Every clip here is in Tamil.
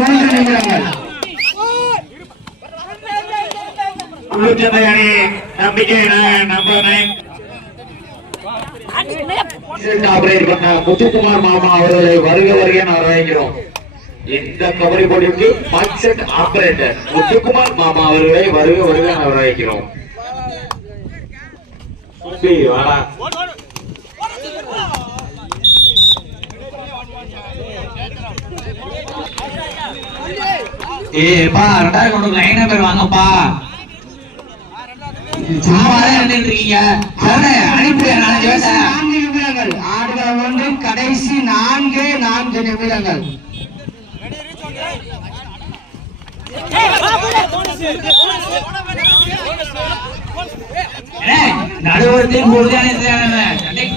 மூன்று நிமிடங்கள் உள்ளூர்ச்சந்தை நம்பிக்கை நம்பர் நைன் ஆபரேட் பண்ண முத்துக்குமார் மாமா அவர்களை வருக வருக நான் வரவேற்கிறோம் இந்த கபடி போட்டிக்கு பட்ஜெட் ஆபரேட்டர் முத்துக்குமார் மாமா அவர்களை வருக வருகை நான் வரவேற்கிறோம் வாடா. ஏப்பா ரெண்டாயிரம் கொண்டு லைனா பேர் வாங்கப்பா. சும்மா நின்றுட்டு இருக்கீங்க. சரணே அனுப்பி நாலஞ்சு பேச நான்கு நிமிடங்கள். ஆடுகளம் ஒன்றின் கடைசி நான்கு நான்கு நிமிடங்கள். நடுவரத்தையும் பொழுதானே சண்டைக்கு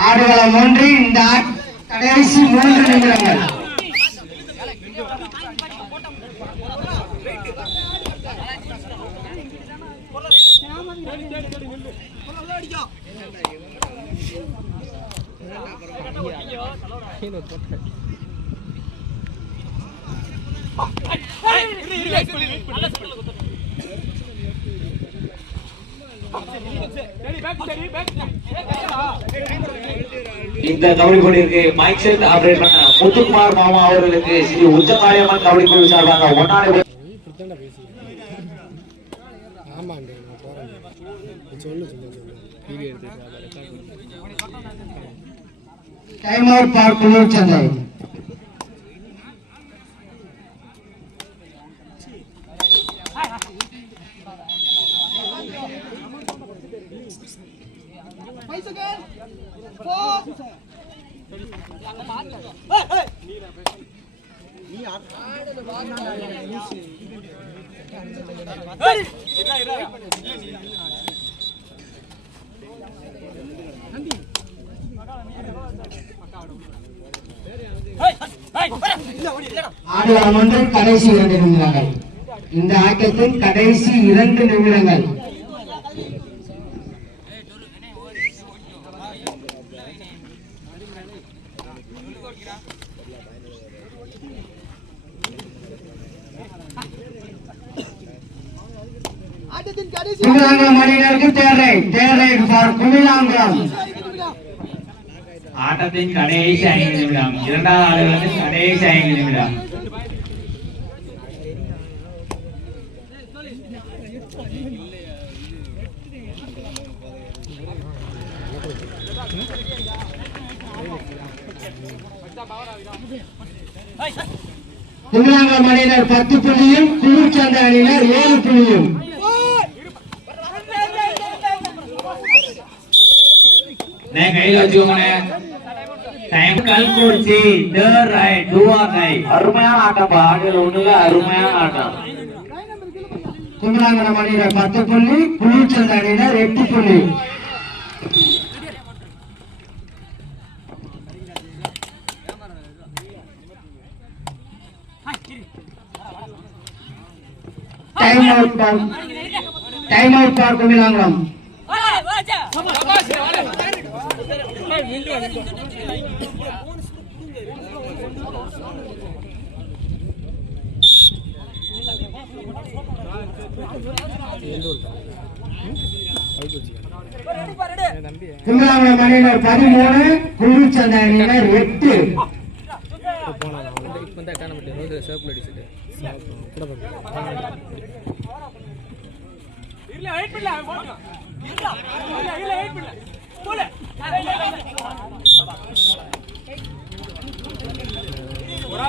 ஆடுகளம் ஒன்று இந்த கடைசி மூன்று நிமிடங்கள். பேக் சரி பேக் இந்த கபடி போட்டிக்கு மைக் செட் ஆபரேட் பண்ண முத்துக்குமார் மாமா அவர்களுக்கு ஸ்ரீ உச்சகாரியம்மன் கபடி குழு சார்பாக ஒன்னாடி ஆமாங்க நான் போறேன் சொல்லு சந்தை ஒன்று கடைசி இரண்டு நிமிடங்கள். இந்த ஆட்டத்தின் கடைசி இரண்டு நிமிடங்கள். குமிலாங்குளம் அணியினருக்கு தேர்ரை தேர்ரை ஃபார் குமிலாங்குளம் ஆட்டத்தின் கடைசி ஐந்து நிமிடம். இரண்டாவது ஆளுகளுக்கு கடைசி ஐந்து நிமிடம். குமிலாங்குளம் அணியினர் பத்து புள்ளியும் குளிர் சந்தை அணியினர் ஏழு புள்ளியும். கையில வச்சுக்கோங்கண்ணே. டைம் கல்குறிச்சி தேர் ரைட் டூ ஆர் ரைட் அருமையான ஆட்டம் ஆடுகள் ஒண்ணுல அருமையான ஆட்டம். குமிலாங்குளம் அணியினர் பத்து புள்ளி குளிர் சந்தை அணியினர் எட்டு புள்ளி. டைம் அவுட் பார் டைம் அவுட் பார் குமிலாங்குளம் கும்பலாங்குளம் அணியினர் பதிமூணு குளிர் அணியினர் எட்டு போனா இப்போ எட்டான ரோடு அடிச்சுட்டு கூட பார்க்கலாம்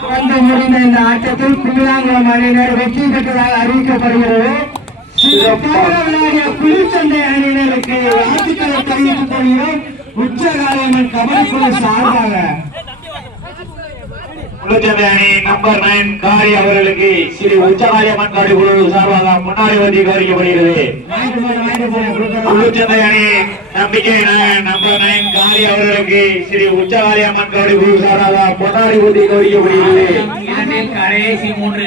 நடந்து முடிந்த இந்த ஆட்டத்தில் குமிலாங்குளம் அணியினர் வெற்றி பெற்றதாக அறிவிக்கப்படுகிறது. குளிர்ச்சந்தை அணியினருக்கு வாழ்த்துக்களை தெரிவித்துக் கொள்கிறோம். உச்சகாரியம்மன் கபடி குழு சார்பாக. புதுச்சேரி அணி நம்பர் நைன் காரி அவர்களுக்கு ஸ்ரீ உச்சகாரியம்மன் காடி குழு சார்பாக முன்னாடி வந்து கௌரிக்கப்படுகிறது. வாங்கிட்டு அணி நம்பிக்கை நம்பர் நைன் காரி அவர்களுக்கு ஸ்ரீ உச்சகாரியம்மன் காடி குழு சார்பாக முன்னாடி வந்து கௌரிக்கப்படுகிறது. கடைசி மூன்று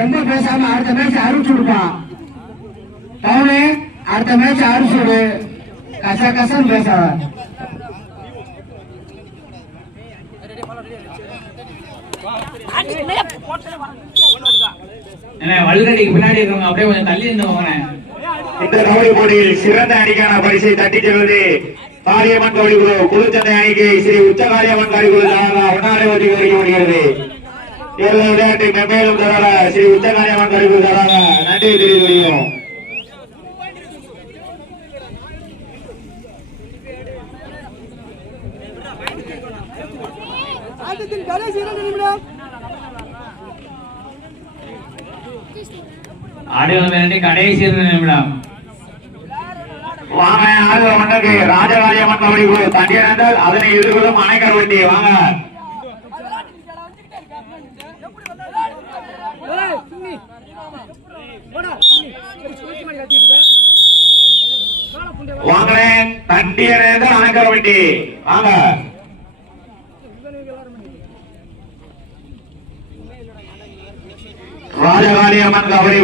ரொம்ப பேசாம அடுத்த மேட்ச் அறுச்சு விடுப்பான் அடுத்த மேட்ச் அறுச்சு கச கசன்னு பேசாத. என்ன வல்கடிக்கு பின்னாடி இருக்கவங்க அப்படியே கொஞ்சம் தள்ளி இருந்து போங்க. இந்த கபடி போட்டியில் சிறந்த அணிக்கான பரிசை தட்டிச் செல்வது காளியம்மன் கபடி குழு குழுச்சந்தை அணிக்கு ஸ்ரீ உச்சகாளியம்மன் கபடி குழு விளையாட்டை மென்மேலும் தொடர ஸ்ரீ உச்சகாளியம்மன் கபடி குழு நன்றி தெரிவிக்கிறோம் ஆடுகளம் இரண்டு கடைசி நிமிடம். வாங்க ஆளுநர் மன்னருக்கு ராஜகாளியம்மன் கபடி குழு. தண்டியனந்தால் அதனை எதிர்கொள்ளும் அணைக்கர் வண்டி வாங்க. வாங்களேன். தண்டியனந்தால் அணைக்கர் வண்டி வாங்க. ராஜகாளியம்மன் அவரை